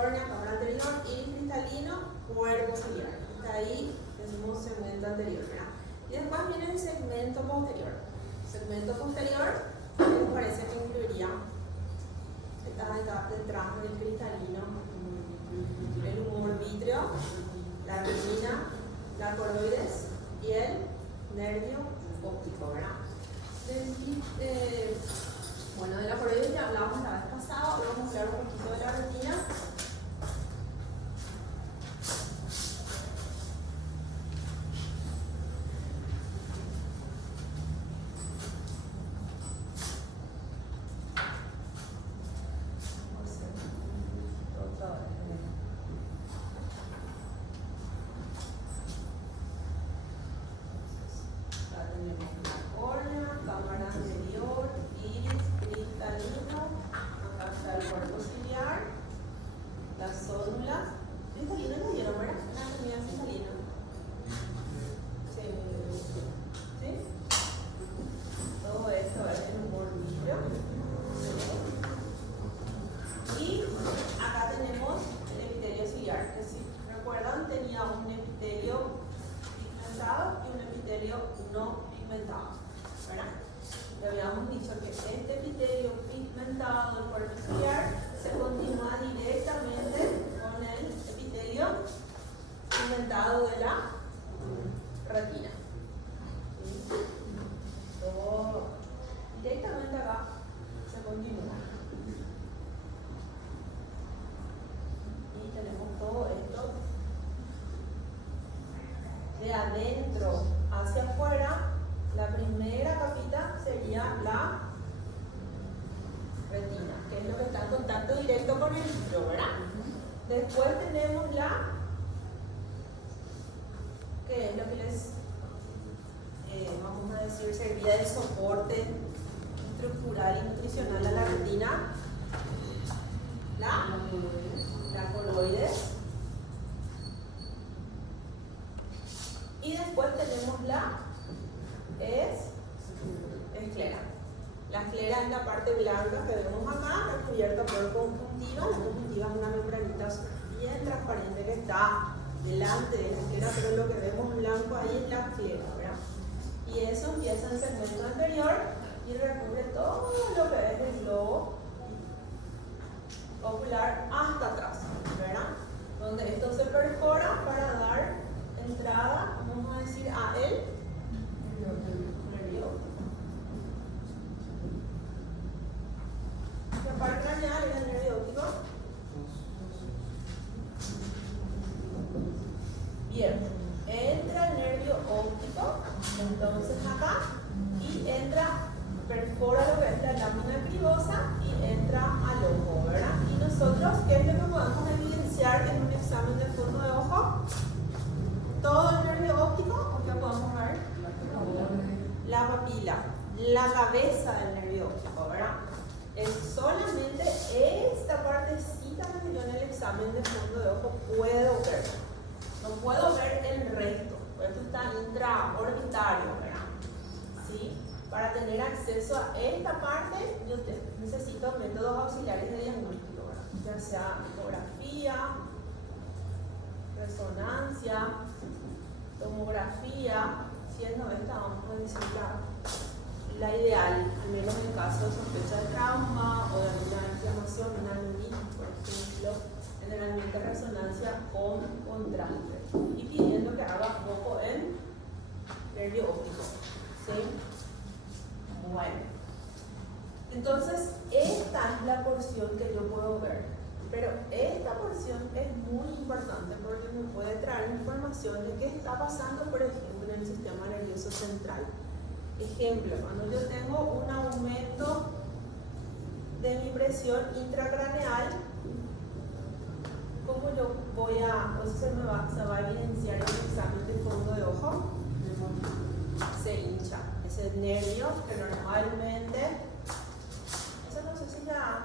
córnea, cámara anterior, iris cristalino, cuerpo ciliar. Hasta ahí decimos segmento anterior, ¿verdad? Y después viene el segmento posterior. Segmento posterior, me parece que incluiría detrás del cristalino, el humor vítreo, la retina, la coroides y el nervio óptico, ¿verdad? Bueno, de la coroides ya hablamos la vez pasada, hoy vamos a hablar un poquito de la retina. Adentro hacia afuera, la primera capita sería la retina, que es lo que está en contacto directo con el vidrio, ¿verdad? Después tenemos la, que es lo que les vamos a decir servía de soporte estructural y nutricional a la retina, la coroides. Y después tenemos la esclera. La esclera es la parte blanca que vemos acá, recubierta por conjuntiva. La conjuntiva es una membranita bien transparente que está delante de la esclera, pero lo que vemos blanco ahí es la esclera, ¿verdad? Y eso empieza en el segmento anterior y recubre todo lo que es el globo ocular hasta atrás, ¿verdad? Donde esto se perfora para dar entrada, vamos a decir, a el nervio óptico. La parte craneal es el nervio óptico. Bien, entra el nervio óptico, entonces acá, y perfora lo que es la lámina cribosa y entra al ojo, ¿verdad? Y nosotros, ¿qué es lo que podemos evidenciar en un examen de fondo de ojo? Todo el nervio óptico, o qué podemos ver, la papila, la cabeza del nervio óptico, ¿verdad? Es solamente esta partecita que yo en el examen de fondo de ojo puedo ver. No puedo ver el resto, por eso está intraorbitario, ¿verdad? ¿Sí? Para tener acceso a esta parte, yo necesito métodos auxiliares de diagnóstico, ¿verdad? Ya sea ecografía, resonancia, tomografía, siendo esta, vamos a decir, la ideal, al menos en caso de sospecha de trauma o de alguna inflamación, un aneurisma, por ejemplo, generalmente resonancia con contraste y pidiendo que haga foco en nervio óptico. ¿Sí? Bueno, entonces esta es la porción que yo puedo ver. Pero esta porción es muy importante porque me puede traer información de qué está pasando, por ejemplo, en el sistema nervioso central. Ejemplo, cuando yo tengo un aumento de mi presión intracraneal, ¿cómo yo voy a, o se va a evidenciar en el examen de fondo de ojo? Se hincha. Ese nervio que normalmente, eso no sé si ya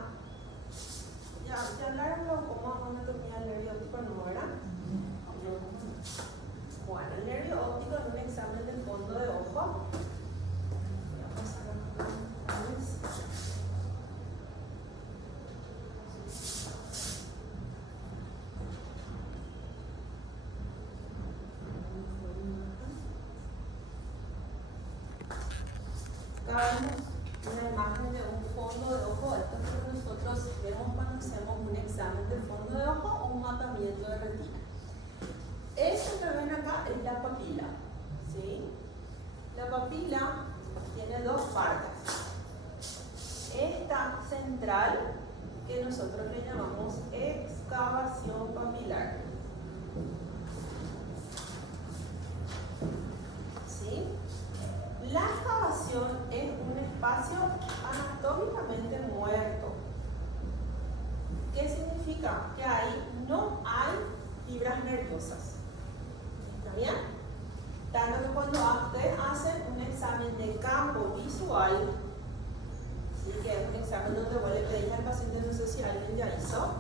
hablaron cómo anatomía del nervio óptico, ¿no, verdad? Bueno, el nervio óptico en un examen de fondo de ojo, voy a pasar acá. significa que ahí no hay fibras nerviosas. ¿Está bien? Tanto que cuando ustedes hacen un examen de campo visual, ¿sí? Que es un examen donde vos le pedís al paciente, no sé si alguien ya hizo,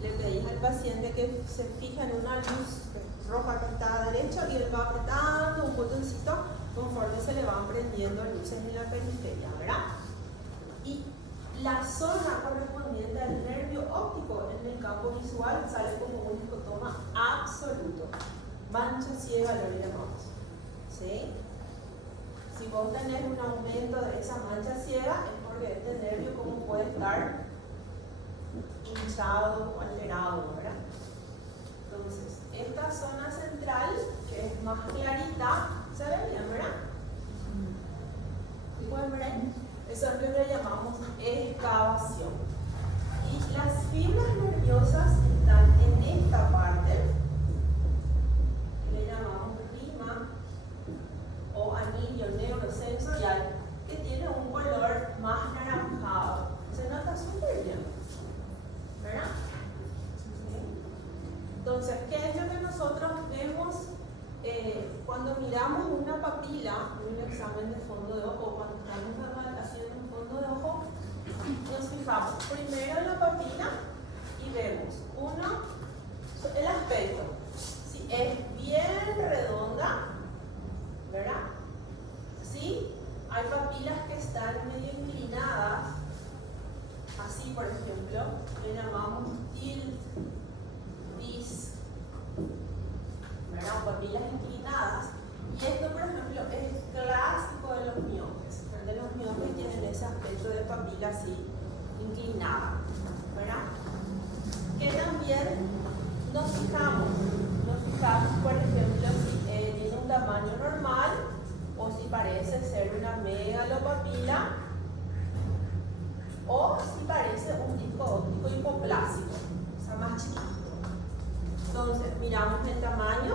le pedís al paciente que se fija en una luz roja que está a la derecha y él va apretando un botoncito conforme se le van prendiendo luces en la periferia, ¿verdad? Y la zona correspondiente al nervio óptico en el campo visual sale como un escotoma absoluto. Mancha ciega lo llamamos. ¿Sí? Si vos tenés un aumento de esa mancha ciega es porque este nervio como puede estar hinchado o alterado, ¿verdad? Entonces, esta zona central, que es más clarita, se ve bien, ¿verdad? ¿Pueden ver ahí? Eso es lo que le llamamos excavación. Y las fibras nerviosas están en esta parte, que le llamamos rima o anillo neurosensorial, que tiene un color más naranjado. Se nota súper bien, ¿verdad? Entonces, ¿qué es lo que nosotros vemos cuando miramos una papila en un examen de fondo de ojo, cuando estamos haciendo un fondo de ojo? Nos fijamos primero en la papila y vemos, uno, el aspecto. Si es bien redonda, ¿verdad? Si hay papilas que están medio inclinadas, así por ejemplo, le llamamos tilt disc, ¿verdad? Papilas inclinadas. Y esto, por ejemplo, es clásico de los miopes. De los miopes tienen ese aspecto de papila así inclinada, ¿verdad? Que también nos fijamos, por ejemplo, si tiene un tamaño normal o si parece ser una megalopapila o si parece un disco óptico hipoplásico, o sea, más chiquito. Entonces, miramos el tamaño,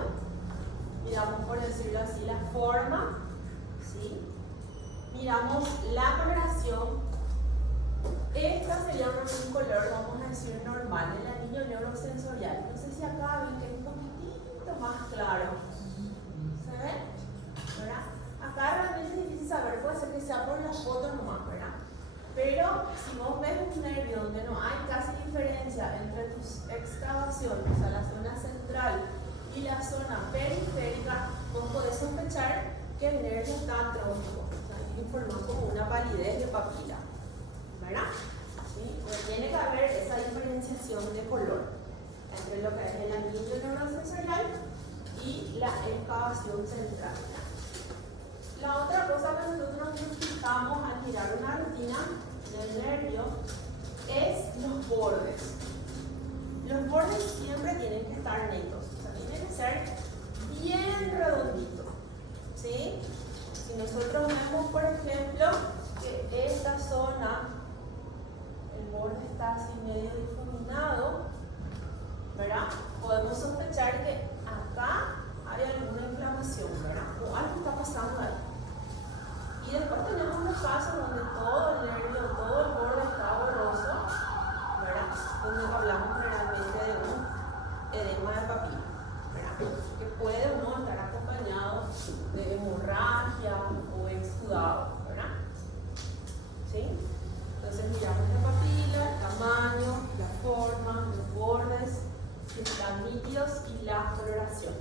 miramos, por decirlo así, la forma, ¿sí? Miramos la coloración. Esta sería un color, vamos a decir, normal, el anillo neurosensorial. No sé si acá ven que es un poquitito más claro. ¿Se ve? ¿Verdad? Acá realmente es difícil saber, puede ser que sea por la foto nomás, ¿verdad? Pero si vos ves un nervio donde no hay casi diferencia entre tus excavaciones, o sea, la zona central y la zona periférica, vos podés sospechar que el nervio está atrófico, o sea, tiene formado como una palidez de papila, ¿verdad? ¿Sí? Pero tiene que haber esa diferenciación de color entre lo que es el anillo neurosensorial y la excavación central. La otra cosa que nosotros nos fijamos al mirar una rutina del nervio es los bordes. Los bordes siempre tienen que estar netos, o sea, tienen que ser bien redonditos, ¿sí? Si nosotros vemos, por ejemplo, que esta zona, el borde está así medio difuminado, ¿verdad? Podemos sospechar que acá hay alguna inflamación, ¿verdad? O algo está pasando ahí. Y después tenemos los casos donde todo el nervio, todo el borde está borroso, ¿verdad? Donde hablamos generalmente de un edema de papila, ¿verdad? Que puede uno estar acompañado de hemorragia o exudado, ¿verdad? ¿Sí? Entonces miramos la papila, el tamaño, la forma, los bordes, si están nítidos y la coloración.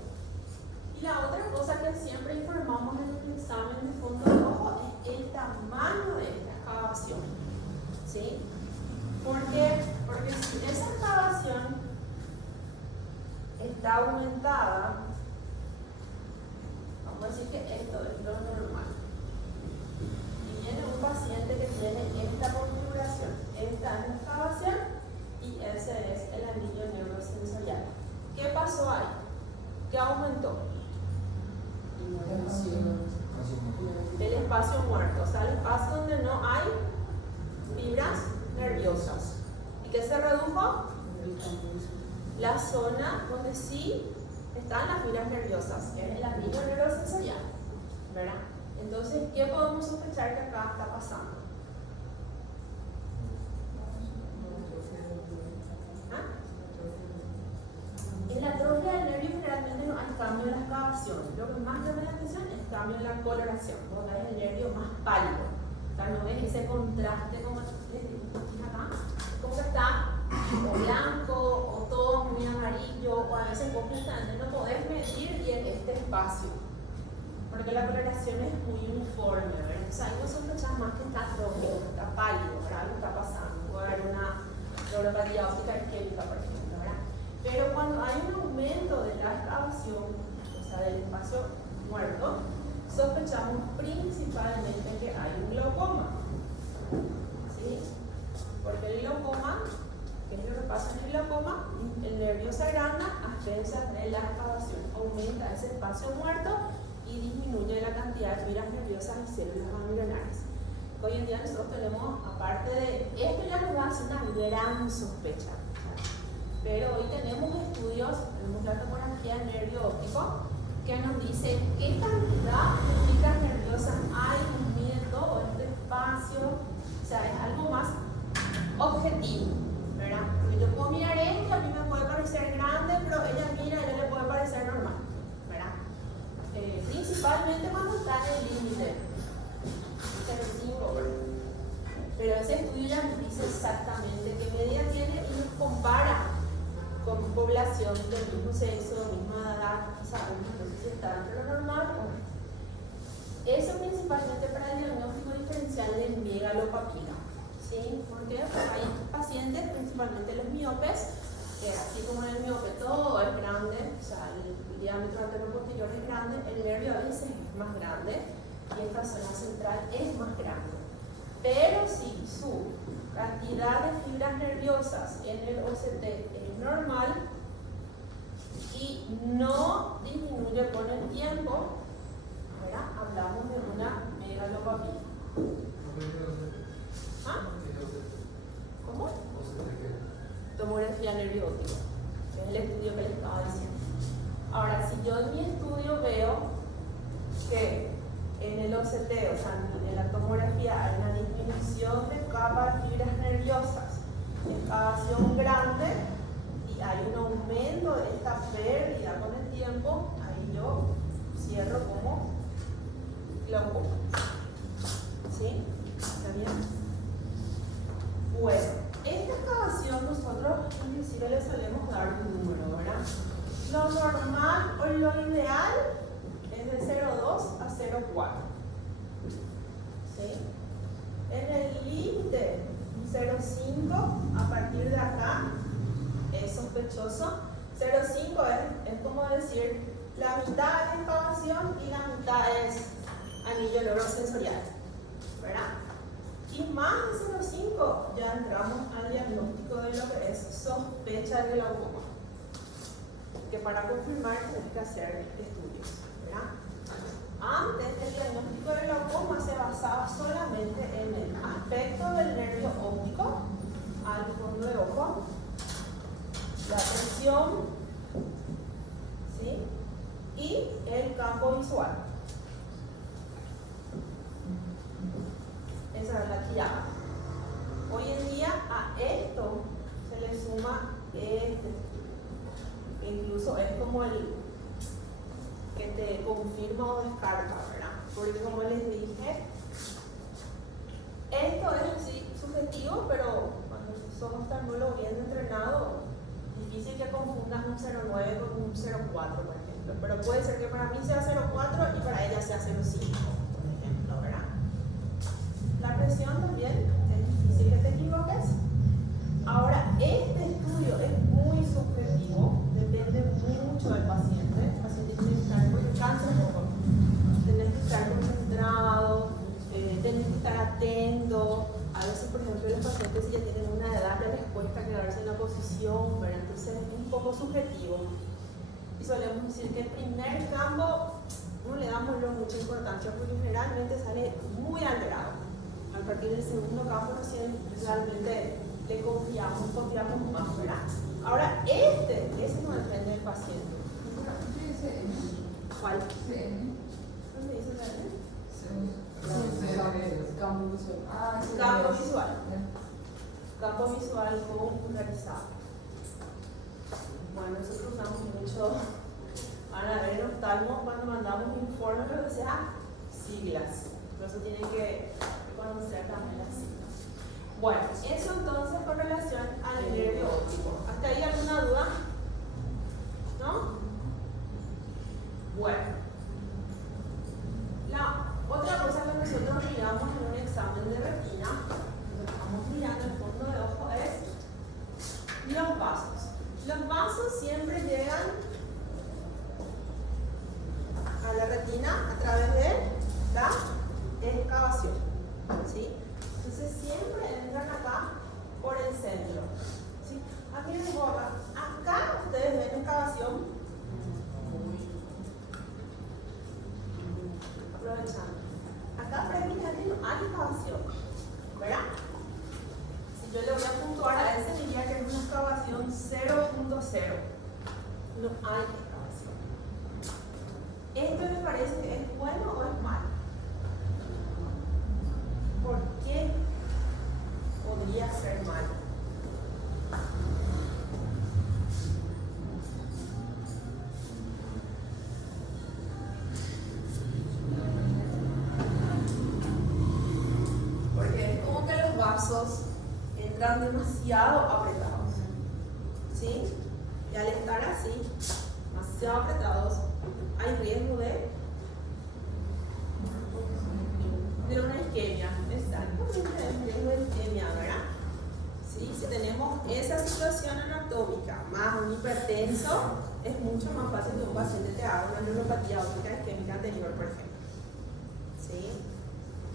Y la otra cosa que siempre informamos en el examen de fondo de ojo es el tamaño de esta excavación, ¿sí? Porque si esa excavación está aumentada, vamos a decir que esto es lo normal. Y viene un paciente que tiene esta configuración, esta es la excavación y ese es el anillo neurosensorial. ¿Qué pasó ahí? ¿Qué aumentó? El espacio muerto, o sea, el espacio donde no hay fibras nerviosas. ¿Y qué se redujo? La zona donde sí están las fibras nerviosas, que es el anillo neurosensorial, ¿verdad? Entonces, ¿qué podemos sospechar que acá está pasando? ¿Ah? excavación. Lo que más llama la atención es el cambio en la coloración, donde es el nervio más pálido. O sea, no ves ese contraste como acá, como que está o blanco o todo muy amarillo, o a veces vos justamente no podés medir bien este espacio, porque la coloración es muy uniforme, ¿verdad? Entonces ahí vos sospechás más que está rojo, está pálido, ¿verdad? Algo está pasando, puede haber una neuropatía óptica isquémica, por ejemplo, ¿verdad? Pero cuando hay un aumento de la excavación, o sea, del espacio muerto, sospechamos principalmente que hay un glaucoma, ¿sí? Porque el glaucoma, ¿qué es lo que pasa en el glaucoma? El nervio se agranda a expensas de la excavación, aumenta ese espacio muerto y disminuye la cantidad de fibras nerviosas y células ganglionares. Hoy en día nosotros tenemos, aparte de esto, ya nos va a hacer una gran sospecha, ¿sí? Pero hoy tenemos estudios, tenemos la tomografía del nervio óptico, que nos dice qué cantidad de fibras nerviosas hay en todo este espacio. O sea, es algo más objetivo, ¿verdad? Porque yo puedo mirar esto, a mí me puede parecer grande, pero ella mira, a ella le puede parecer normal, ¿verdad? Principalmente cuando está en el límite 0,5, pero ese estudio ya nos dice exactamente qué medida tiene y nos compara con población del mismo sexo, misma edad, sabemos entonces si está dentro de lo normal o no. Eso principalmente para el diagnóstico diferencial de megalopapila, ¿sí? Porque hay pacientes, principalmente los miopes, que así como en el miope todo es grande, o sea, el diámetro anteroposterior es grande, el nervio a veces es más grande y esta zona central es más grande. Pero si su cantidad de fibras nerviosas en el OCT es normal y no disminuye con el tiempo, ¿verdad? Hablamos de una megalopapila. ¿Ah? ¿Cómo? Tomografía nervio óptica, que es el estudio que les estaba diciendo. Ahora, si yo en mi estudio veo que en el OCT, o sea, en la tomografía hay una disminución de capas de fibras nerviosas, excavación grande y hay un aumento de esta pérdida con el tiempo, ahí yo cierro como glaucoma. ¿Sí? ¿Está bien? Bueno, esta excavación nosotros inclusive le solemos dar un número, ¿verdad? Lo normal o lo ideal es de 0,2 a 0,4. ¿Sí? En el límite 0,5, a partir de acá, es sospechoso. 0,5 es como decir la mitad es excavación y la mitad es anillo neurosensorial, ¿verdad? Y más de 0,5 ya entramos al diagnóstico de lo que es sospecha de glaucoma, que para confirmar tienes que hacer estudios, ¿verdad? Antes el diagnóstico de glaucoma se basaba solamente en el aspecto del nervio óptico al fondo de ojo, la presión, ¿sí? Y el campo visual. Esa es la tirada. Hoy en día a esto se le suma este, que incluso es como el que te confirma o descarta, ¿verdad? Porque como les dije, esto es así subjetivo, pero cuando sos oftalmólogo bien entrenado, difícil que confundas un 0,9 con un 0,4, por ejemplo. Pero puede ser que para mí sea 0,4 y para ella sea 0,5, por ejemplo, ¿verdad? La presión también es difícil que te equivoques. Ahora, este estudio es muy subjetivo, depende mucho del paciente. El paciente tiene que estar, porque cáncer es poco, tenés que estar concentrado, tenés que estar atento. A veces, por ejemplo, los pacientes si ya tienen una edad ya les cuesta quedarse en la posición, ¿verdad? Entonces es un poco subjetivo. Y solemos decir que el primer campo no le damos mucha importancia porque generalmente sale muy alterado. A partir del segundo campo recién realmente le confiamos más, ¿verdad? Ahora, ese no depende del paciente. ¿Cuál? ¿Dónde dice Campo visual. Campo visual. Campo visual computarizado. Bueno, nosotros usamos mucho van a ver en oftalmo cuando mandamos informes o lo que sea, siglas. Por eso tienen que conocer también las siglas. Bueno, eso entonces con relación al nervio óptico. ¿Hasta ahí alguna duda? ¿No? Bueno. La otra cosa que nosotros miramos en un examen de retina, lo que estamos mirando el fondo de ojo, es los vasos. Los vasos siempre llegan a la retina a través de la excavación, ¿sí? Entonces siempre entran acá por el centro, ¿sí? Aquí en boca, acá ustedes ven excavación, aprovechando. Acá prácticamente no hay excavación, ¿verdad? Si yo le voy a puntuar a ese, diría que es una excavación 0.0. No hay excavación. ¿Esto les parece que es bueno o es malo? ¿Por qué podría ser malo? Porque es como que los vasos entran demasiado apretados, ¿sí? Y al estar así, demasiado apretados, hay riesgo de una isquemia. Exactamente, hay riesgo de isquemia, ¿verdad? ¿Sí? Si tenemos esa situación anatómica más un hipertenso, es mucho más fácil que un paciente te haga una neuropatía óptica isquémica anterior, por ejemplo. ¿Sí?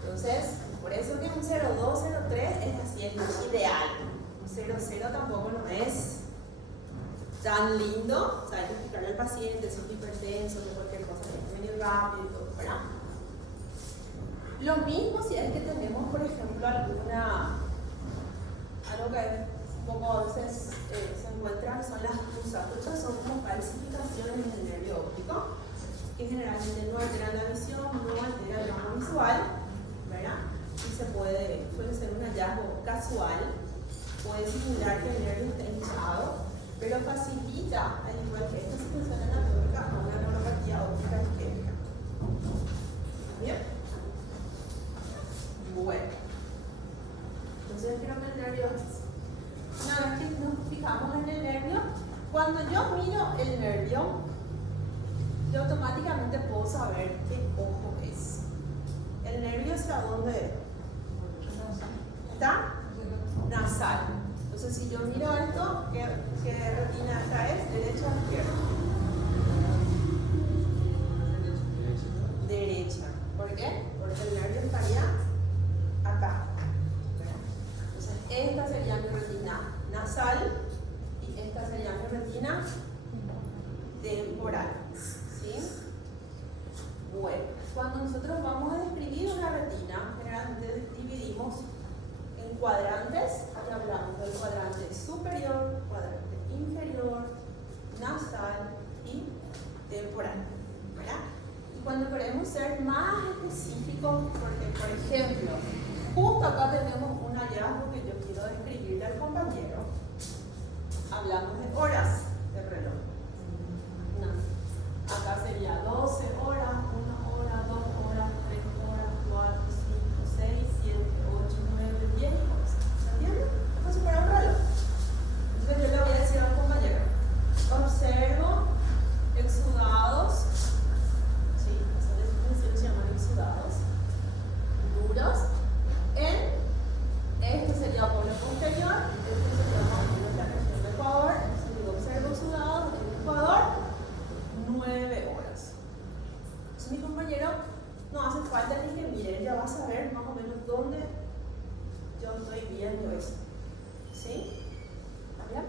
Entonces, por eso que un 0,2, 0,3 es así, es lo ideal. Un 0,0 tampoco no es tan lindo. O sea, hay que explicarle al paciente si es hipertenso, que cualquier cosa tiene que venir rápido y todo, ¿verdad? Lo mismo si es que tenemos, por ejemplo, algo que un poco a veces se encuentran, son las pulsaturas, son como calcificaciones en el nervio óptico, que generalmente no alteran la visión, no alteran el rango visual, ¿verdad? Y suele ser un hallazgo casual, puede simular que el nervio esté hinchado, pero facilita, al igual que esta situación anatómica, una neuropatía óptica isquémica. ¿Bien? Bueno, entonces creo que el nervio, una vez que nos fijamos en el nervio, cuando yo miro el nervio, yo automáticamente puedo saber qué ojo es. El nervio está donde está nasal. Entonces si yo miro esto, ¿qué retina esta es? ¿Derecha o izquierda? Derecha. ¿Por qué? Porque el nervio estaría acá. Entonces esta sería mi retina nasal y esta sería mi retina temporal. ¿Sí? Bueno, cuando nosotros vamos a describir una retina, generalmente dividimos en cuadrantes y hablamos del cuadrante superior, cuadrante inferior, nasal y temporal, ¿verdad? Y cuando queremos ser más específicos, porque por ejemplo, justo acá tenemos un hallazgo que yo quiero describirle al compañero, hablamos de horas de reloj. Acá sería 12 horas, 1 hora, 2 horas, 3 horas, 4, 5, 6, 7, 8, 9, 10 horas. ¿Entienden? Esto es para un reloj. Entonces yo le voy a decir al compañero, observo exudados, sí, esa definición se llama exudados, duros, esto sería polo posterior, esto sería más o menos la región de Ecuador, entonces digo, observo exudados en Ecuador, 9 horas. Entonces mi compañero no hace falta ni que mire, ya va a saber más o menos dónde yo estoy viendo eso. ¿Sí? ¿Está bien?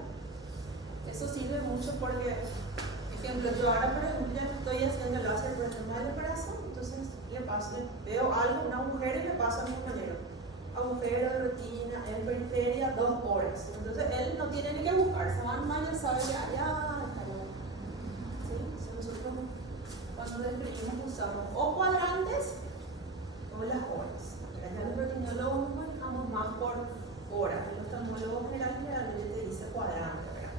Eso sirve mucho porque, por ejemplo, yo ahora por ejemplo ya estoy haciendo láser por el tema del brazo, entonces le paso, veo algo, un agujero y le paso a mi compañero. Agujero de retina en periferia, 2 horas. Entonces él no tiene ni que buscar, se va a mañana, sabe que allá está. ¿Sí? Nosotros cuando describimos usamos o cuadrantes o las horas. Ya los retinólogos manejamos más por horas. El oftalmólogo generalmente te dice cuadrante, ¿verdad?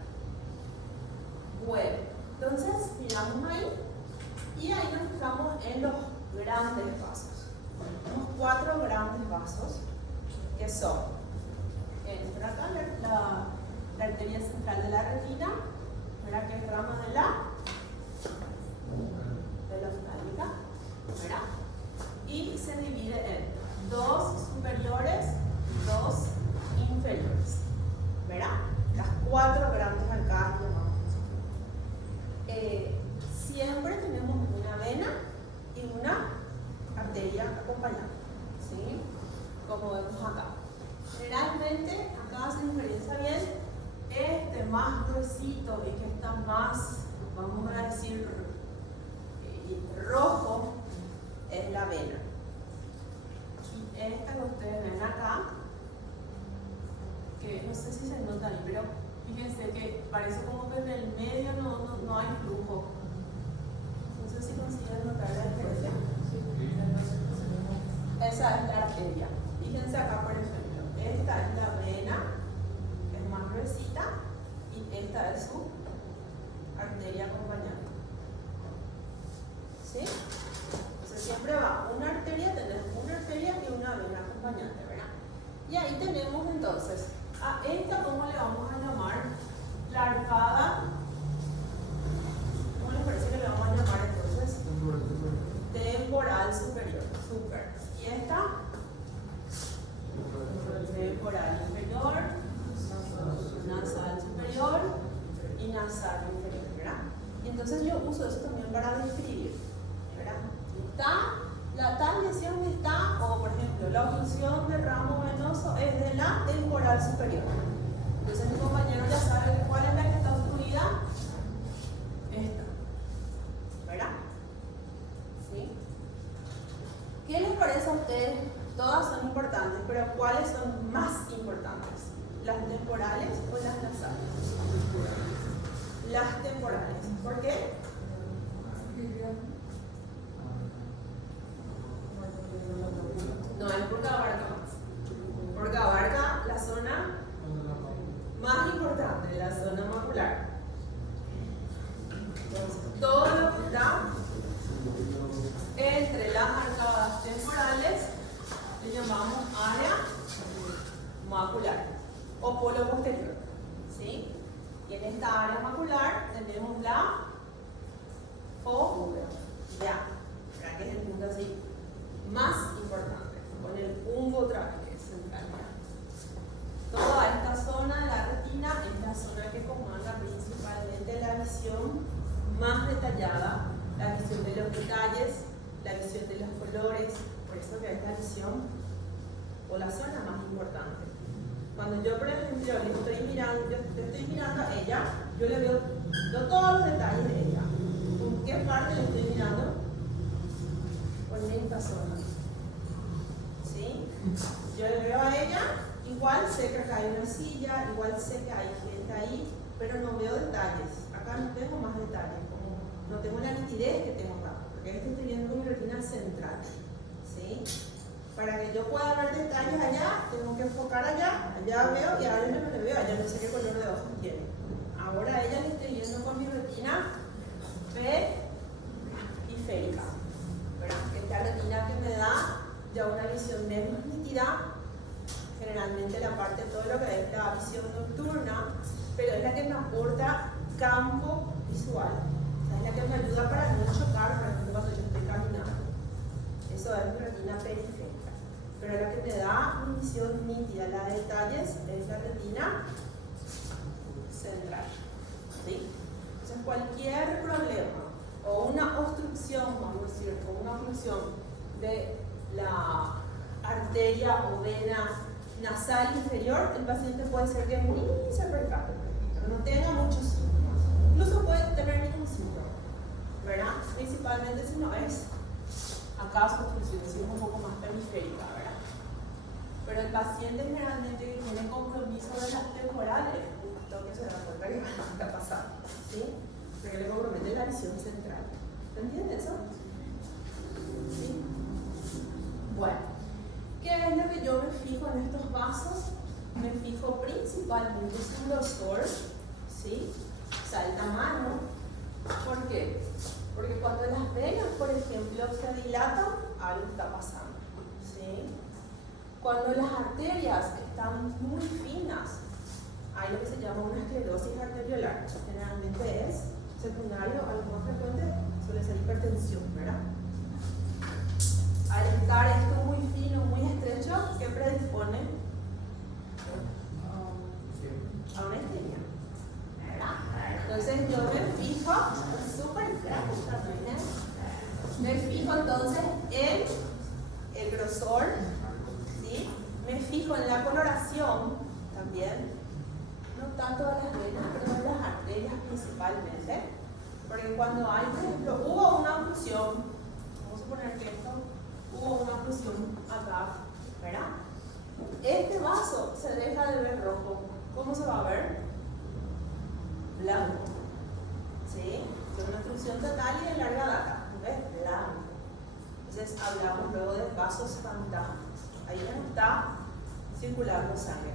Bueno, entonces miramos ahí Y ahí nos fijamos en los grandes vasos. Tenemos 4 grandes vasos que son, entra acá la arteria central de la retina, ¿verdad? Que es rama de la oftálmica, ¿verdad? Y se divide en 2 superiores y 2 inferiores, ¿verdad? Las 4 grandes arcadas que llamamos nosotros. Siempre tenemos una vena y una arteria acompañante, ¿sí? Como vemos acá. Generalmente, acá hacen experiencia bien, este más gruesito y que está más, vamos a decir, rojo, es la vena. Y esta que ustedes ven acá, que no sé si se nota ahí, pero fíjense que parece como que en el medio no hay flujo. No sé si consiguen notar la diferencia. Esa es la arteria. Fíjense acá, por ejemplo, esta es la vena, que es más gruesita, y esta es su arteria acompañante. ¿Sí? Entonces siempre va una arteria, tenemos una arteria y una vena acompañante, ¿verdad? Y ahí tenemos entonces, a esta, ¿cómo le vamos a llamar? La arcada. ¿Cómo les parece que le vamos a llamar entonces? Temporal superior. Super. Y esta, temporal inferior, nasal superior y nasal inferior, ¿verdad? Y entonces yo uso eso también para describir, ¿verdad? La tal lesión está, o por ejemplo, la oclusión del ramo venoso es de la temporal superior. Entonces mi compañero ya sabe cuál es la que está obstruida. Esta, ¿verdad? ¿Sí? ¿Qué les parece a ustedes? Todas son importantes, pero ¿cuáles son más importantes? ¿Las temporales o las nasales? Las temporales. ¿Por qué? No es porque abarca más. Porque abarca la zona más importante, la zona macular. Entonces, todo lo que está entre las arcadas temporales le llamamos área macular o polo posterior, ¿sí? Y en esta área macular tenemos la fovea, ¿verdad? Que es el punto así más importante, con el punto otra vez, que es central. Toda esta zona de la retina es la zona que comanda principalmente la visión más detallada, la visión de los detalles, la visión de los colores, por eso que es la visión o la zona más importante. Cuando yo, por ejemplo, le estoy mirando a ella, yo le veo todos los detalles de ella. ¿Con qué parte le estoy mirando? Con esta zona. ¿Sí? Yo le veo a ella, igual sé que acá hay una silla, igual sé que hay gente ahí, pero no veo detalles. Acá no tengo más detalles, como no tengo la nitidez que tengo acá, porque estoy viendo con mi retina central. ¿Sí? Para que yo pueda ver detalles allá, tengo que enfocar allá veo y ahora no le veo, allá no sé qué color de ojos tiene. Ahora a ella le estoy viendo con mi retina periférica, ¿verdad? Esta retina que me da ya una visión menos nítida, generalmente la parte de todo lo que es la visión nocturna, pero es la que me aporta campo visual, o sea, es la que me ayuda para no chocar, por ejemplo, cuando yo estoy caminando. Eso es mi retina periférica. Pero la que me da una visión nítida, la de detalles, es la retina central. ¿Sí? Entonces, cualquier problema o una obstrucción, vamos a decir, o una oclusión de la arteria o vena nasal inferior, el paciente puede ser que ni se percate, pero no tenga muchos síntomas. Incluso puede tener ningún síntoma, ¿verdad? Principalmente si no es acá su obstrucción, si es un poco más periférica, ¿verdad? Pero el paciente generalmente que tiene compromiso de las temporales, justo que se da cuenta que está pasando, ¿sí? Porque le compromete la visión central. ¿Entienden eso? ¿Sí? Bueno, ¿qué es lo que yo me fijo en estos vasos? Me fijo principalmente en su grosor, ¿sí? O sea, el tamaño. ¿Por qué? Porque cuando las venas, por ejemplo, se dilatan, algo está pasando. ¿Sí? Cuando las arterias están muy finas, hay lo que se llama una esclerosis arteriolar. Generalmente es secundario, algo más frecuente suele ser hipertensión, ¿verdad? Al estar esto muy fino, muy estrecho, ¿qué predispone? A una isquemia, ¿verdad? Entonces yo me fijo, súper gráfico también, me fijo entonces en el grosor, ¿sí? Me fijo en la coloración también, no tanto de las venas, pero de las arterias principalmente, porque cuando hay, por ejemplo, hubo una oclusión, vamos a suponer que esto, hubo una oclusión acá, ¿verdad? Este vaso se deja de ver rojo. ¿Cómo se va a ver? Blanco. ¿Sí? Es una obstrucción total y de larga data. ¿Ves? Blanco. Entonces hablamos luego de vasos fantasmas. Ahí no está circulando sangre.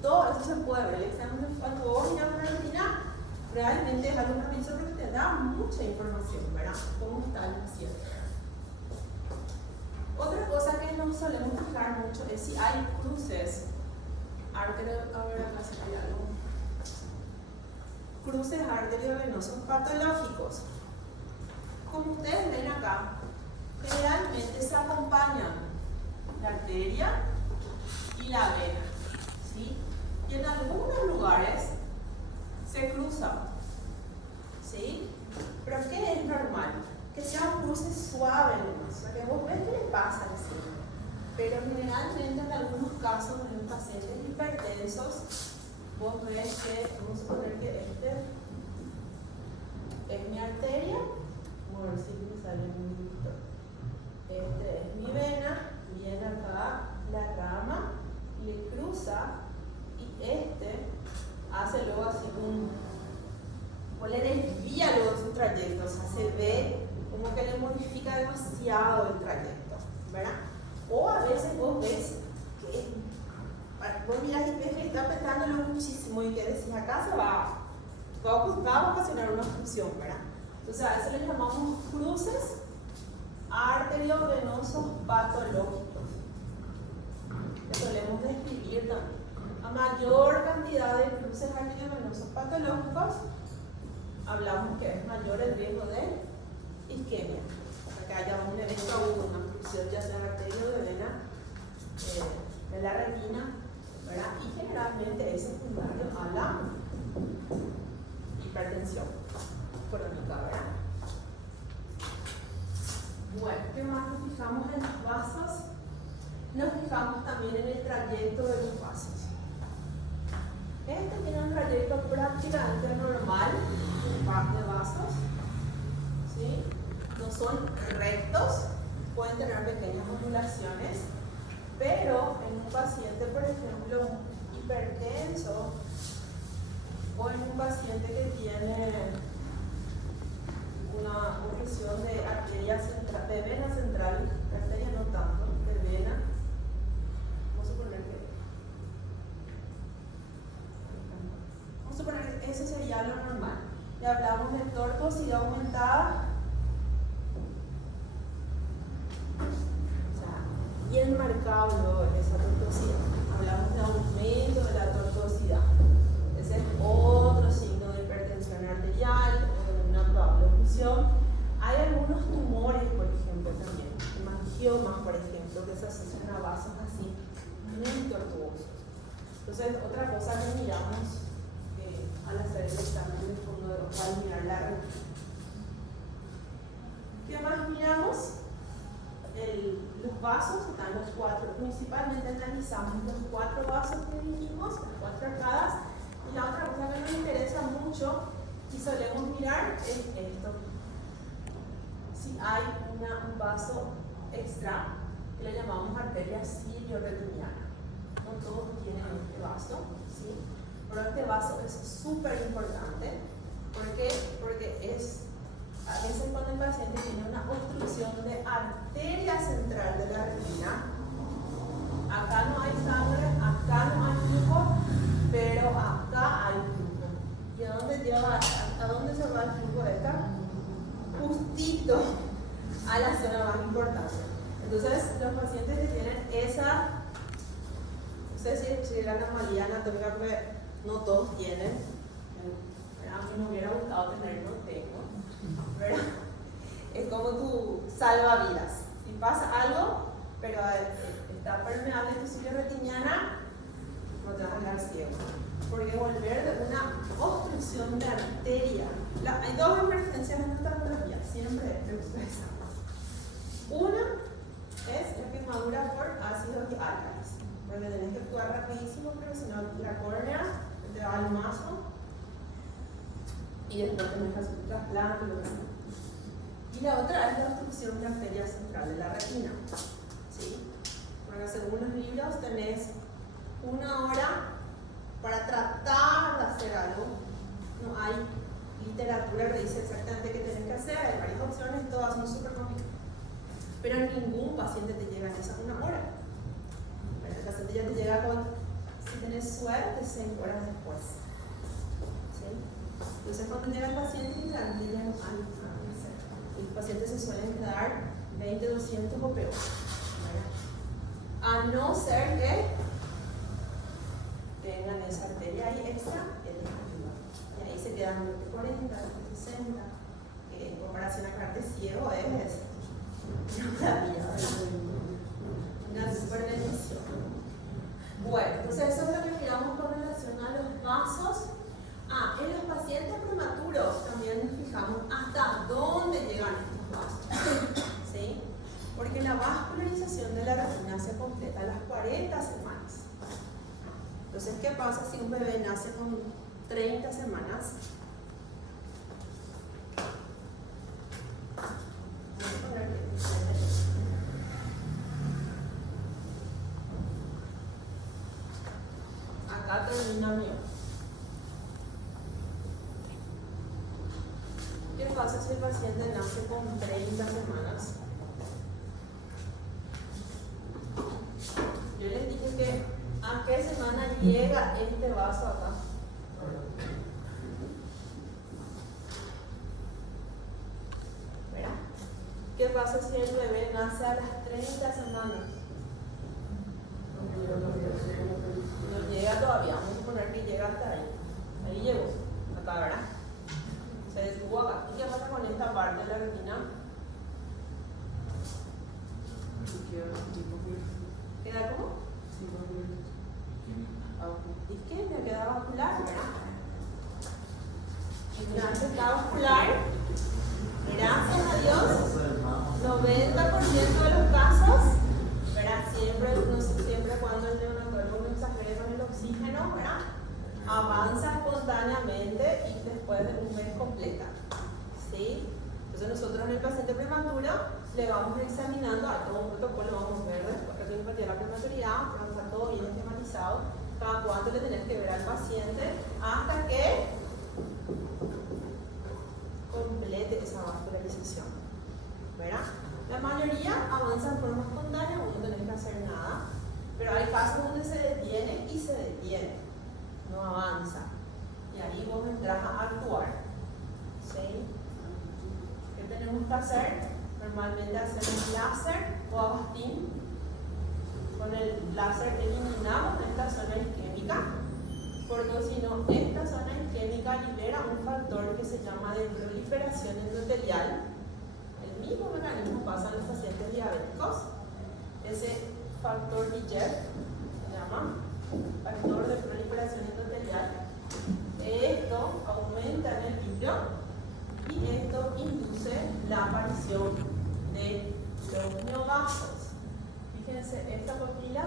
Todo eso se puede ver. El examen, cuando vos miras una retina, realmente es algo maravilloso porque te da mucha información, ¿verdad? ¿Cómo está el paciente? Otra cosa que nos solemos fijar mucho es si hay cruces. Ahora quiero ver acá si hay algo. Cruces arteriovenosos patológicos. Como ustedes ven acá, generalmente se acompañan la arteria y la vena, ¿sí? Y en algunos lugares se cruzan, ¿sí? Pero ¿qué es normal? Que sea un cruce suave nomás, para que vos ves qué le pasa así. Pero generalmente en algunos casos, en pacientes hipertensos, vos ves que, vamos a suponer que este es mi arteria, vamos a ver si me sale un minuto. Este es mi vena, viene acá la rama, le cruza y este hace luego así o le desvía luego su trayecto, o sea, se ve como que le modifica demasiado el trayecto, ¿verdad? O a veces vos ves que vos mirás y ves que está apretándolo muchísimo y que decís acá se va a ocasionar una obstrucción, ¿verdad? Entonces a eso le llamamos cruces arteriovenosos patológicos. Que solemos describir también. A mayor cantidad de cruces arteriovenosos patológicos, hablamos que es mayor el riesgo de isquemia, que haya un evento agudo, una obstrucción ya sea de arteria o de vena de la retina, ¿verdad? Y generalmente es secundario a la hipertensión crónica, ¿verdad? Bueno, ¿qué más nos fijamos en los vasos? Nos fijamos también en el trayecto de los vasos. Este tiene un trayecto prácticamente normal de vasos, ¿sí? No son rectos, pueden tener pequeñas ondulaciones, pero en un paciente, por ejemplo, hipertenso o en un paciente que tiene una oclusión de arteria central, de vena central, de arteria no tanto, de vena, vamos a suponer que eso sería lo normal. Y hablamos de tortuosidad aumentada, o sea, bien marcado esa tortuosidad. Hablamos de aumento de la tortuosidad. Ese es otro signo de hipertensión arterial o de una probable oclusión. Hay algunos tumores, por ejemplo, también, hemangiomas, por ejemplo, que se asocian a vasos así, muy tortuosos. Entonces, otra cosa que miramos al hacer el examen de fondo de ojo, al mirar la retina. ¿Qué más miramos? Los vasos, están los cuatro, principalmente analizamos los cuatro vasos que dijimos, las cuatro arcadas, y la otra cosa que nos interesa mucho y solemos mirar es esto. Si hay un vaso extra, que le llamamos arteria cilio-retiniana. No todos tienen este vaso, ¿sí? Pero este vaso es súper importante. ¿Por qué? Porque a veces cuando el paciente tiene una obstrucción de arteria central de la retina, acá no hay sangre, acá no hay flujo, pero acá hay flujo. ¿Y a dónde se va el flujo de acá? Justito poquito a la zona más importante. Entonces, los pacientes que tienen esa, no sé si es la anomalía anatómica, porque no todos tienen, a mí me hubiera gustado tener, no tengo, ¿verdad? Es como tu salvavidas. Si pasa algo, pero está permeable tu cilios retiniana, no te vas a quedar ciego. Porque volver de una obstrucción de arteria, hay dos emergencias en nuestra patología, siempre te expresa. Una es la quemadura por ácidos y álcalis, porque tenés que actuar rapidísimo, pero si no la córnea te va al mazo y después tenés que hacer un trasplante, lo que sea. Y la otra es la obstrucción de la arteria central de la retina. ¿Sí? Porque según los libros tenés 1 hora para tratar de hacer algo. No hay literatura que dice exactamente qué tenés que hacer, hay varias opciones, todas son súper complicadas. Pero ningún paciente te llega en esa 1 hora. El paciente ya te llega con, si tenés suerte, 6 horas después. ¿Sí? Entonces cuando llega el paciente, generalmente ya no hay nada que hacer. Los pacientes se suelen quedar 20, 200 o peor. A no ser que tengan esa arteria ahí extra, que les ayuda. Y ahí se quedan 40, 60, que en comparación a quedarte ciego es una super bendición. Bueno, entonces eso es lo que miramos con relación a los vasos. En los pacientes prematuros también nos fijamos hasta dónde llegan estos vasos. ¿Sí? Porque la vascularización de la retina se completa a las 40 semanas. Entonces, ¿qué pasa si un bebé nace con 30 semanas? Acá termina mi. ¿Qué pasa si el paciente nace con 30 semanas? Yo les dije que ¿a qué semana llega este vaso acá? ¿Verdad? ¿Qué pasa si el bebé nace a las 30 semanas? No llega todavía, vamos a suponer que llega hasta ahí. Ahí llegó, acá, ¿verdad? Se detuvo acá. ¿Y qué pasa con esta parte de la retina? ¿Queda cómo? Isquemia, queda vascular, ¿verdad? Antes está vascular. Gracias a Dios, 90% de los casos, ¿verdad? Siempre cuando el neonatólogo no exagere con el oxígeno, ¿verdad? Avanza espontáneamente y después de un mes completa. ¿Sí? Entonces nosotros en el paciente prematuro le vamos examinando a todo un protocolo, vamos a ver después que tiene de la prematuridad, para estar todo bien esquematizado, cada cuánto le tenés que ver al paciente hasta que complete esa vascularización. ¿Verdad? La mayoría avanza en forma espontánea, no tenés que hacer nada, pero hay casos donde se detiene y se detiene, no avanza. Y ahí vos entras a actuar. ¿Sí? ¿Qué tenemos que hacer? Normalmente hacemos láser o Avastin. Con el láser eliminamos esta zona isquémica, porque si no, esta zona isquémica libera un factor que se llama de proliferación endotelial. El mismo mecanismo pasa en los pacientes diabéticos. Ese factor VEGF se llama factor de proliferación endotelial. Esto aumenta en el vidrio y esto induce la aparición de los neovasos. Fíjense esta papila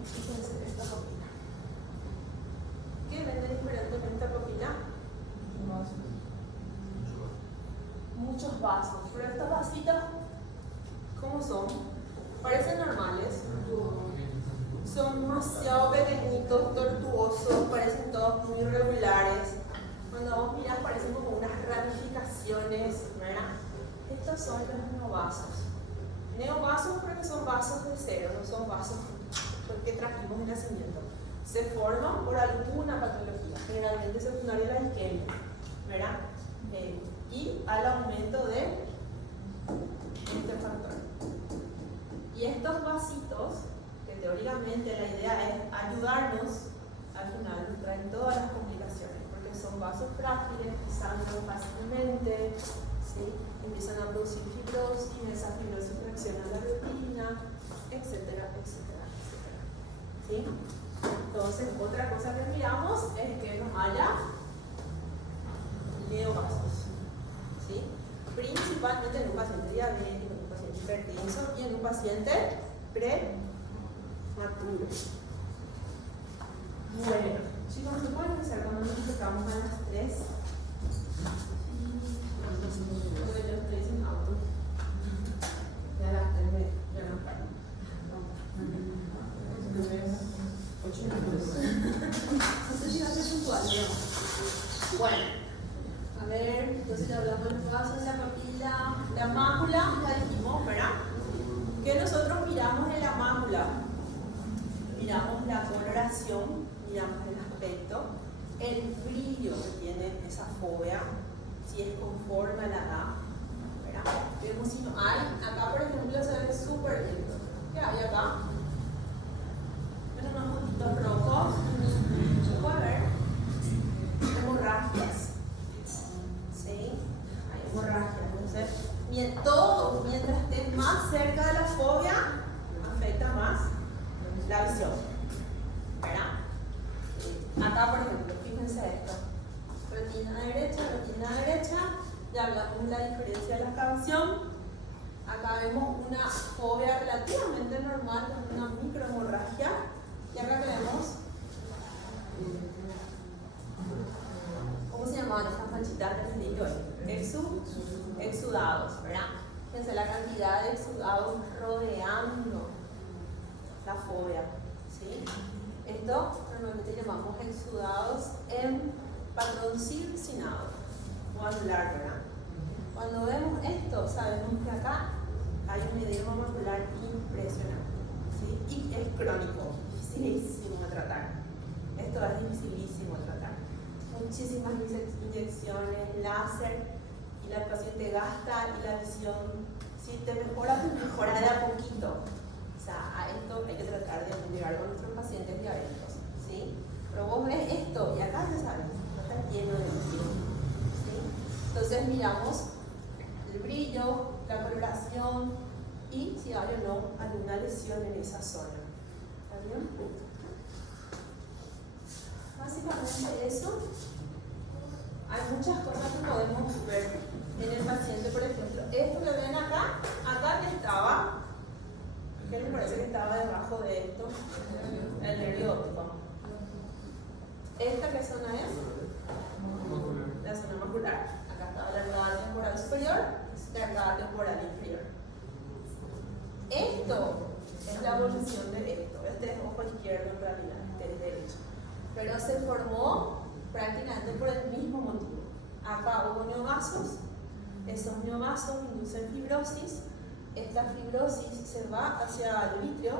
y fíjense esta papila. ¿Qué ven de diferente en esta papila? Muchos vasos. Pero estos vasitos, ¿cómo son? Parecen normales. Son demasiado pequeñitos, tortuosos, parecen todos muy irregulares. Cuando vos mirás parecen como unas ramificaciones, ¿verdad? Estos son los neovasos. Neovasos porque son vasos de cero, no son vasos que trajimos de nacimiento. Se forman por alguna patología, generalmente secundaria a la isquemia, ¿verdad? Y al aumento de obviamente la idea es ayudarnos, al final nos traen todas las complicaciones, porque son vasos frágiles que sangran fácilmente, ¿sí? Empiezan a producir fibrosis, esa fibrosis reacciona a la retina, etcétera, etcétera, etcétera. ¿Sí? Entonces, otra cosa que miramos es que no haya neovasos, ¿sí? Principalmente en un paciente diabético, en un paciente hipertenso y en un paciente prematuro. Bueno, chicos, ¿no pueden empezar cuando nos tocamos a las 3? Porque yo estoy sin auto. Ya a las 3 ya no paro. 8 minutos. No sé si va a ser puntual, ¿no? Bueno, a ver, entonces ya hablamos de los vasos, la papila, la mácula, ya dijimos, ¿verdad? ¿Qué nosotros miramos en la mácula? Miramos la coloración, miramos el aspecto, el brillo que tiene esa fóvea, si es conforme a la edad, ¿verdad? Vemos si no hay, acá por ejemplo se ve súper bien. ¿Qué hay acá? Ven unos puntitos rojos, ¿se puede ver? Hemorragias, ¿sí? Hay hemorragias, entonces, mientras esté más cerca de la fóvea, afecta más la visión, ¿verdad? Acá, por ejemplo, fíjense esto. Retina derecha, ya hablamos de la diferencia de la excavación. Acá vemos una fóvea relativamente normal con una microhemorragia. Y acá vemos, ¿cómo se llamaban estas manchitas del dedito? Exudados, ¿verdad? Fíjense la cantidad de exudados rodeando la fóvea, ¿sí? Esto normalmente llamamos exudados en patrón circinado o anular, ¿verdad? Cuando vemos esto, sabemos que acá hay un edema macular impresionante, ¿sí? Y es crónico, dificilísimo de tratar. Esto es dificilísimo de tratar. Muchísimas inyecciones, láser, y la paciente gasta y la visión, si te mejora de a poquito. O sea, a esto hay que tratar de llegar con nuestros pacientes diabéticos, ¿sí? Pero vos ves esto y acá ya sabes, está lleno de visión, ¿sí? Entonces miramos el brillo, la coloración y si hay o no alguna lesión en esa zona. ¿Está bien? Básicamente eso. Hay muchas cosas que podemos ver en el paciente, por ejemplo. Esto que ven acá que estaba, ¿qué les parece que estaba debajo de esto? El nervio óptico. ¿Esta qué zona es? La zona macular. Acá estaba la arcada temporal superior, la arcada temporal inferior. Esto es la evolución de esto. Este es ojo izquierdo en realidad, este es derecho. Pero se formó prácticamente por el mismo motivo. Acá hubo neovasos, esos neovasos inducen fibrosis, esta fibrosis se va hacia el vitrio,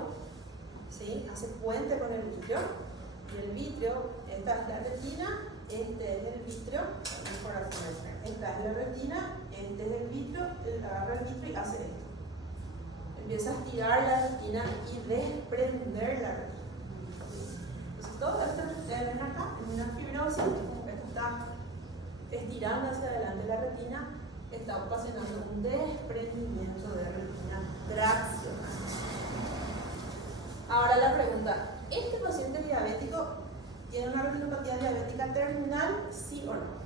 ¿sí? Hace puente con el vitrio, y el vitrio, esta es la retina, este es el vitrio, esta es la retina, este es el vitrio, él agarra el vitrio y hace esto. Empieza a estirar la retina y desprender la retina. Entonces todo esto que ustedes ven acá es una fibrosis, esto está estirando hacia adelante la retina, está ocasionando un desprendimiento de la retina traccional. Ahora la pregunta, ¿este paciente diabético tiene una retinopatía diabética terminal, sí o no?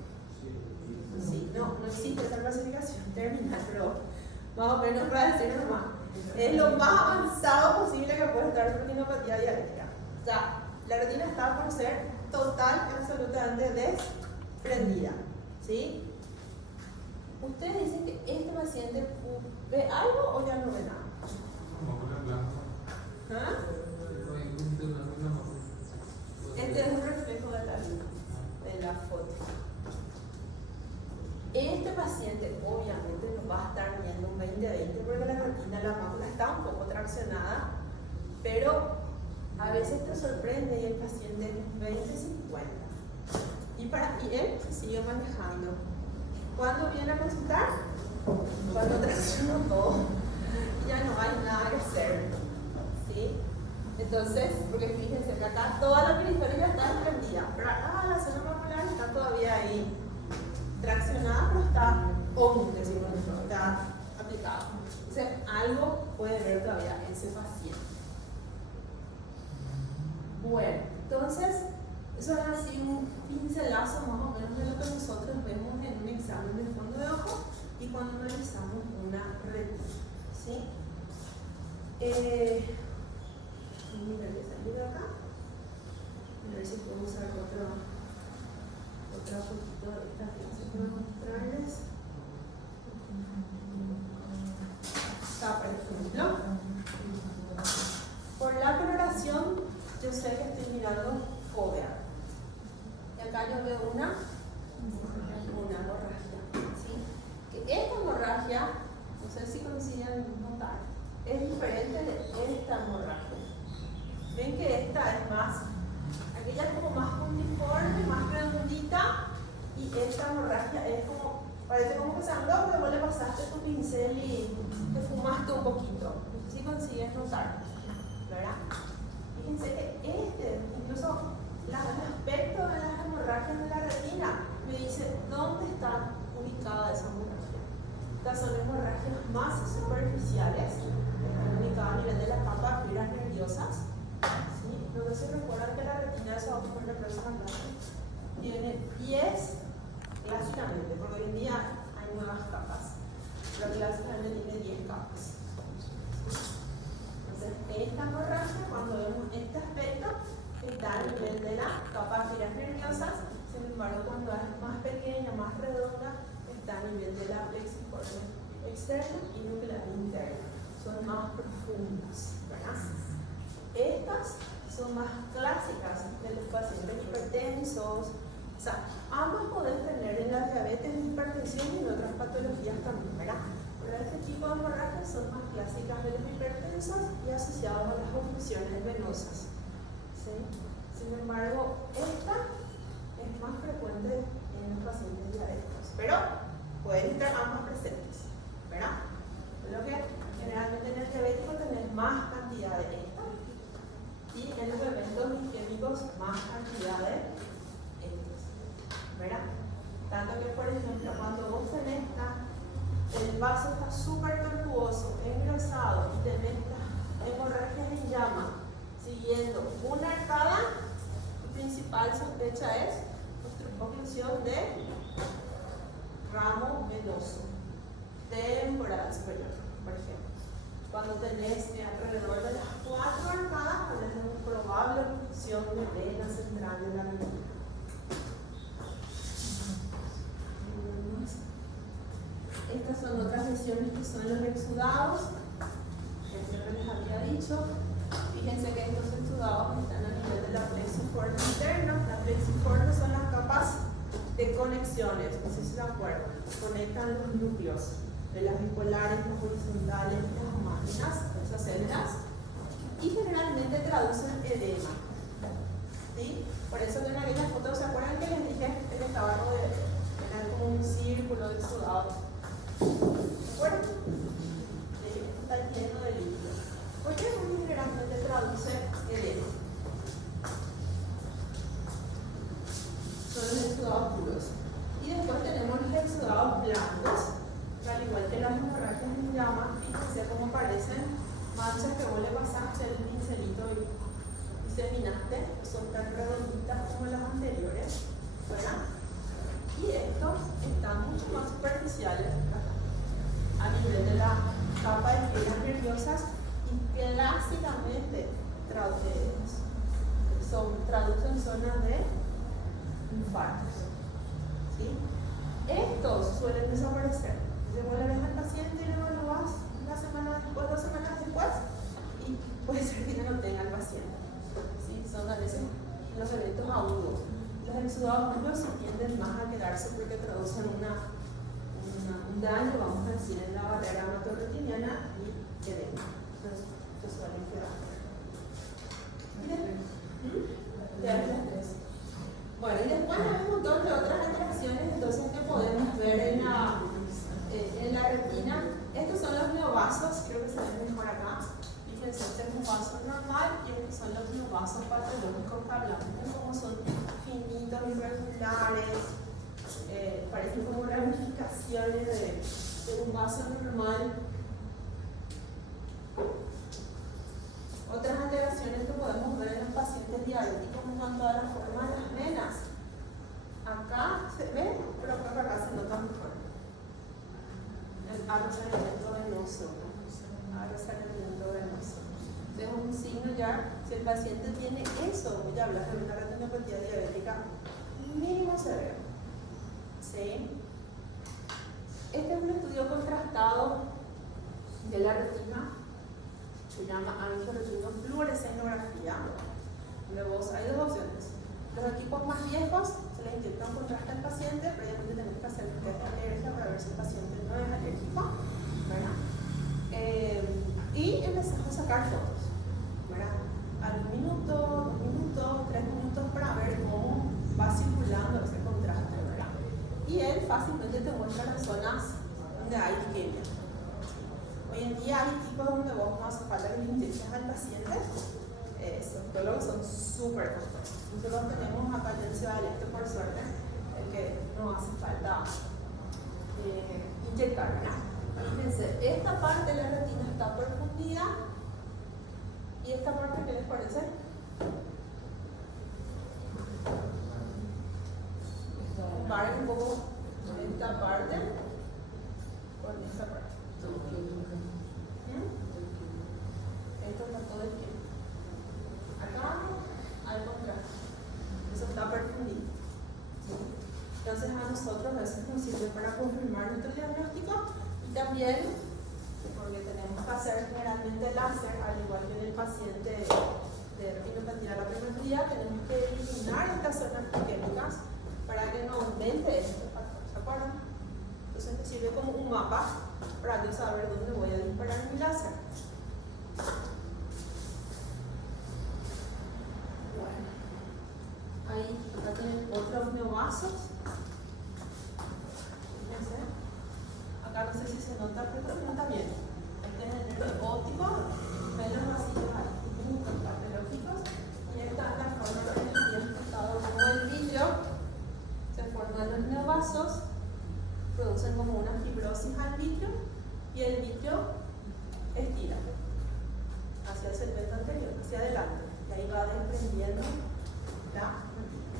Sí, no existe esa clasificación terminal, pero más o menos para decirlo nomás, es lo más avanzado posible que puede estar su retinopatía diabética. O sea, la retina está por ser total y absolutamente desprendida, ¿sí? Ustedes dicen que este paciente ve algo o ya no ve nada. ¿Ah? Este es un reflejo de la luz, de la foto. Este paciente obviamente no va a estar viendo un 20-20 porque la retina, la mácula está un poco traccionada, pero a veces te sorprende y el paciente es 20-50. Y él se sigue manejando. ¿Cuándo viene a consultar? Cuando traccionó todo. Ya no hay nada que hacer, ¿sí? Entonces, porque fíjense que acá toda la periferia está desprendida, pero acá la zona macular está todavía ahí traccionada, pero está on, decimos nosotros, está aplicado. Entonces, algo puede ver todavía ese paciente. Bueno, entonces, eso es así un pincelazo más o menos de lo que nosotros vemos en un examen de fondo de ojo y cuando realizamos una retina, ¿sí? Mira, voy a salir de acá. A ver si puedo usar otra fotito de esta clase para mostrarles. Acá, por ejemplo, por la coloración, yo sé que estoy mirando fóvea. Y acá yo veo una hemorragia, ¿sí? Que esta hemorragia, no sé si consiguen notar, es diferente de esta hemorragia. Ven que esta es más, aquella es como más uniforme, más redondita, y esta hemorragia es como, parece como que sangró, pero vos le pasaste tu pincel y te fumaste un poquito. Si consigues notar, ¿verdad? Fíjense que incluso el aspecto de las hemorragias de la retina me dice dónde está ubicada esa hemorragia. Estas son hemorragias más superficiales, están ubicadas a nivel de la capa de fibras nerviosas. ¿Sí? No se recuerdan que la retina, eso vamos a ver la próxima clase, tiene 10 clásicamente, porque hoy en día hay nuevas capas, pero clásicamente tiene 10 capas. Entonces, esta hemorragia, cuando vemos este aspecto, está a nivel de la capa de fibras nerviosas, sin embargo, cuando es más pequeña, más redonda, está a nivel de la plexiforme externa y nuclear interna. Son más profundas, ¿verdad? Estas son más clásicas de los pacientes hipertensos. O sea, ambas podés tener en la diabetes, en hipertensión y en otras patologías también, ¿verdad? Pero este tipo de hemorragias son más clásicas de los hipertensos y asociados a las obstrucciones venosas. ¿Sí? Sin embargo, esta es más frecuente en los pacientes diabéticos, pero pueden estar ambas presentes, ¿verdad? Lo que generalmente en el diabético tenés más cantidad de esta y en los eventos isquémicos más cantidad de estos, ¿verdad? Tanto que, por ejemplo, cuando vos tenés el vaso está súper tortuoso, engrosado y tenés hemorragias en llama siguiendo una arcada, tu principal sospecha es oclusión de ramo venoso temporal superior, por ejemplo. Cuando tenés alrededor de las 4 arcadas, tenés una probable obstrucción de vena central de la medula. Estas son otras lesiones que son los exudados, que siempre les había dicho. Fíjense que estos exudados están a nivel de la plexiforme interna. Las plexiformes son las capas de conexiones, no sé si se acuerdan, conectan los núcleos de las bipolares, las horizontales, las máquinas, esas células, y generalmente traducen edema. ¿Sí? Por eso que en aquella foto, ¿se acuerdan que les dije que estaba era como un círculo de exudados? ¿Se acuerdan? Está lleno de líquido. Porque generalmente traduce edema. Son los exudados puros. Y después tenemos los exudados blancos, que al igual que las hemorragias en llama, fíjense cómo parecen manchas que vos le pasaste el pincelito y diseminaste, que son tan redonditas como las anteriores, ¿verdad? Y estos están mucho más superficiales a nivel de la capa de fibras nerviosas y clásicamente traducen zonas de infartos. ¿Sí? Estos suelen desaparecer. Luego le ves al paciente y luego lo vas una semana después, 2 semanas después, y puede ser que ya no tenga el paciente. ¿Sí? Son a veces los eventos agudos. Los exudados puros se tienden más a quedarse porque traducen un daño, vamos a decir, en la barrera hematorretiniana y edema. Entonces, se suelen quedar. Ya ves las 3. Bueno, y después hay un montón de otras alteraciones entonces que podemos ver en la retina. Estos son los neovasos, creo que se ven mejor acá. Fíjense, este es un vaso normal y estos vasos patológicos que hablamos, como son finitos, irregulares, parecen como ramificaciones de un vaso normal. Otras alteraciones que podemos ver en los pacientes diabéticos en cuanto a la forma de las venas. Acá se ve, pero creo que acá se nota mejor. El arrozamiento venoso. Arrozamiento venoso. Es un signo ya, si el paciente tiene eso, ya hablas de una retinopatía diabética mínimo severo. ¿Sí? Este es un estudio contrastado de la retina, se llama angioretinofluorescenografía. Luego hay dos opciones. Los equipos más viejos se les intenta un contraste al paciente, previamente tenemos que hacer el test de alergia para ver si el paciente no es alérgico, ¿verdad? Y empezamos a sacar fotos, ¿verdad? Al minuto, 2 minutos, 3 minutos para ver cómo va circulando ese contraste, ¿verdad? Y él fácilmente te muestra las zonas donde hay isquemia. Hoy en día hay tipos donde vos no hace falta que le inyectes al paciente. Esos psicólogos son súper costosos. Nosotros tenemos acá en Ciudad del Este, por suerte, el que no hace falta inyectar, ¿verdad? Fíjense, esta parte de la retina está profundida y esta parte, ¿qué les parece? Comparen un poco esta parte con esta parte. Esto está todo izquierdo. Acá al contrario. Eso está perfundido. Entonces a nosotros eso nos sirve para confirmar nuestro diagnóstico y también porque tenemos que hacer generalmente láser, al igual que en el paciente de retinopatía retinopatía, tenemos que eliminar estas zonas isquémicas para que no aumente este factor, ¿se acuerdan? Entonces me sirve como un mapa para yo saber dónde voy a disparar mi láser. Bueno, ahí acá tienen otros neovasos. Fíjense, acá no sé si se nota, pero creo que no está bien. Este es el nervio óptico, ven los vasillos patológicos y esta es la forma que habían tratado como el vidrio. Se forman los neovasos, producen como una fibrosis al vitrio y el vitrio estira hacia el segmento anterior, hacia adelante, y ahí va desprendiendo la retina.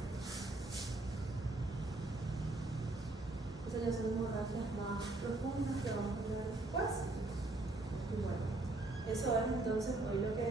Estas ya son hemorragias más profundas que vamos a ver después. Y bueno, eso es entonces hoy lo que